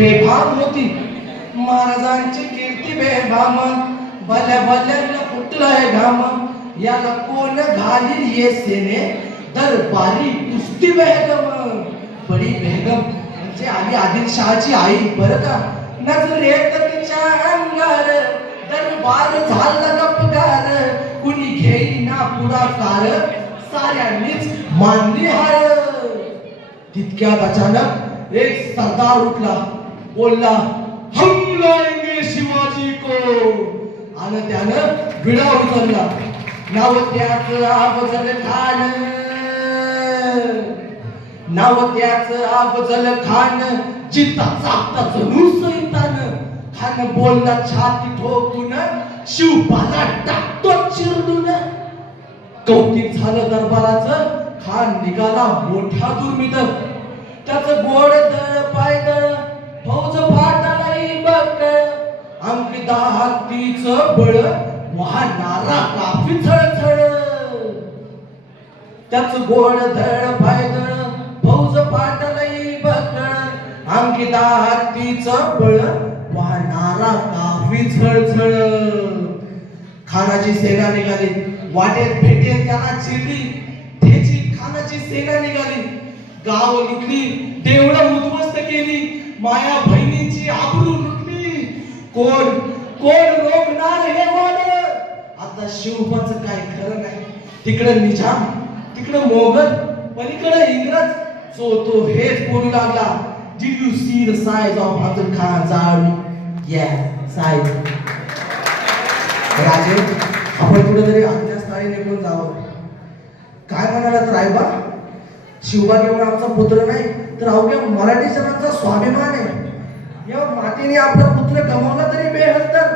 बेभान होती. महाराजांची कीर्ती बेभाम भल्या भल्यानं कुठलाय घाम? याला कोण घालील ये सेने? दरबारी कुस्ती बेगम बडी बेगम म्हणजे आली आदिलशहाची आई. बरं का? नजरेत तिच्या अंगार दरबार झाला गपगार कुणी घेईना पुढाकार. साऱ्यांनीच मानली हार. तितक्यात अचानक एक सरदार उठला. बोलला हम लाएंगे शिवाजी को। आणि त्यानं विडा उचलला. नाव त्याचं अफजल खान. नाव त्याचं अफजल खान चित्ता चाकताच नुसैतान खान बोलला छाती ठोकून शिवपाला टाकतो चिरडून. कौतिक झालं दरबाराचं. खान निघाला मोठ्या दुर्मित त्याचं गोड बकळ अंकिता हत्तीच बळ महानारा काफी थळथळ. त्याच गोड धड फायदळ फौज पाटलई बकळ अंकिता हत्तीच बळ वाहणारा काफी झळझळ खानाची सेना निघाली. वाटेत भेटेल त्यांना चिरली. त्याची खानाची सेना निघाली. गाव लुटली देवळं उद्ध्वस्त केली. माया बहिणीची आबरू कोण? कोण रोखणार हे वादळ आता शिवबाचं काय खरं नाही. तिकडं निजाम तिकडं मोगल पलीकडे इंग्रज. सो तो हेच बोलू लागला. Did you see the size of Abdul Khan's army? Yeah, size. राजे आपण कुठेतरी अज्ञास्थानी निघून जावं. काय म्हणाला तर रायबा? शिवबा केवळ आमचा पुत्र नाही तर अवघ्या मराठी जणांचा स्वाभिमान आहे. या मातीने आपला पुत्र गमावला तरी बेहत्तर.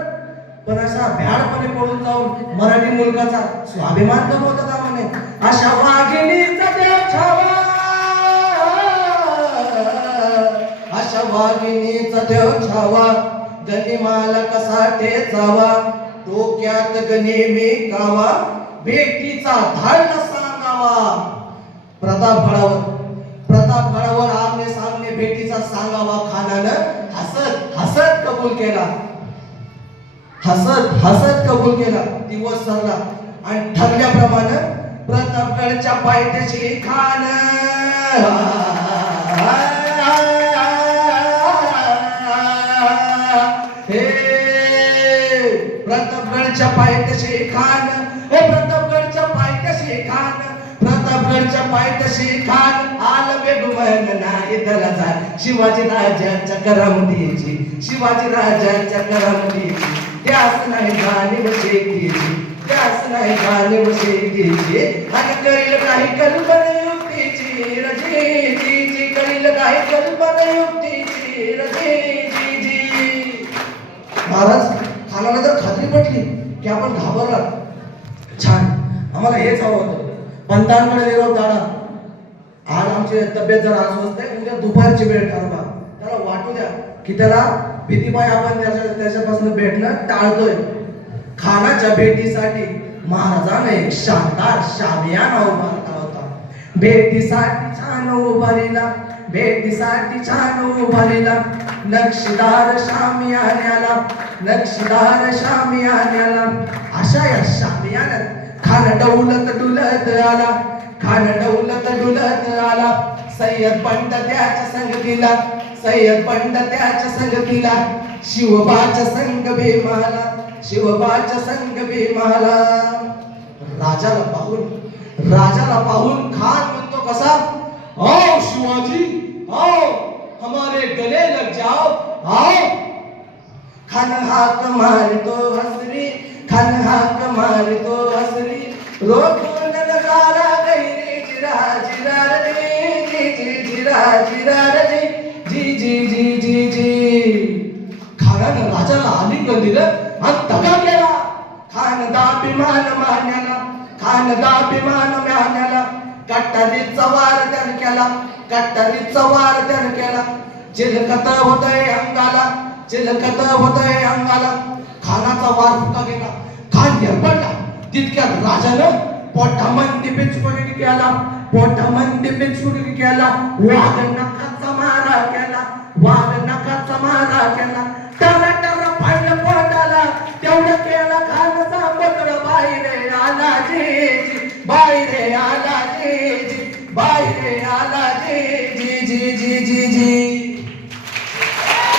पण अशा भ्याडपणे पळून जाऊन मराठी मुलगाचा स्वाभिमान गमावता का म्हणे अशा वाघिणीचा देव छावा. अशा वाघिणीचा देव छावा. गनिमाला कसा जावा डोक्यात गनेमी कावा भेटीचा धाड सांगावा. प्रतापगडावर प्रतापगडावर आमने सामने भेटीचा सांगावा खानानं. कबूल केला. हसत हसत कबूल केला. दिवस सरला आणि ठरल्याप्रमाणे प्रतापगडच्या पायथ्याशी खान. हे प्रतापगडच्या पायथ्याशी खान. हे प्रतापगडच्या पायथ्याशी खान. प्रतापगडच्या पायथ्याशी खान आल बेगुमन नाही त्याला जा शिवाजी राजाच्या करामतीची शिवाजी राजाच्या करामतीची त्यास नाही जाणीव शेतीची त्यास नाही जाणीव शेतीची आणि करील काही कल्पना युक्तीची रजेची करील काही कल्पना युक्तीची रजेची जी महाराज खानाला जर खात्री पटली की आपण घाबरला छान आम्हाला हेच हवं होतं. पंतांकडे निरोप दाडा आज आमची तब्येत जर आज आहे. उद्या दुपारची वेळ ठरवा. त्याला वाटू द्या की त्याला भीतीपाय आपण त्याच्या त्याच्यापासून भेटणं टाळतोय. खानाच्या भेटीसाठी महाराजाने एक शानदार शामियाना उभारला होता. भेटीसाठी छान उभारीला भेटीसाठी छान उभारीला नक्षीदार शामियान्याला नक्षीदार शामियान्याला अशा या शामियान्यात खान डौलत डुलत आला खान डौलत डुलत आला. सय्यद पंड त्याच्या संगतीला सय्यद पंड त्याच्या संगतीला शिवबाच्या संग भीमाला शिवबाच्या संग भीमाला राजाला पाहून राजाला पाहून खान म्हणतो कसा? आओ शिवाजी आओ हमारे गले लग जाओ आओ. खान हाक मारतो हसरी खान हाक मारतो हसरी राजाला आलिंगन दिलं आणि दगा केला खान दाभिमान मान्याला खान दाभिमान मान्याला कट्टारीचा वार त्यानं केला कट्टारीचा वार त्यानं केला चिलकत होतय अंगाला चिलकत होतय अंगाला खानाचा वार फुका गेला खान तितक्यात राजानं पोटामध्ये बेचून केला पोटामध्ये बेचून केला वाद नकाचा मारा केला वाद नकाचा मारा केला. टारा टारा पाडलं पोटाला तेवढं केला खान सांबत्र बाहेर आला जेजी बाहेर आला आला जेजी.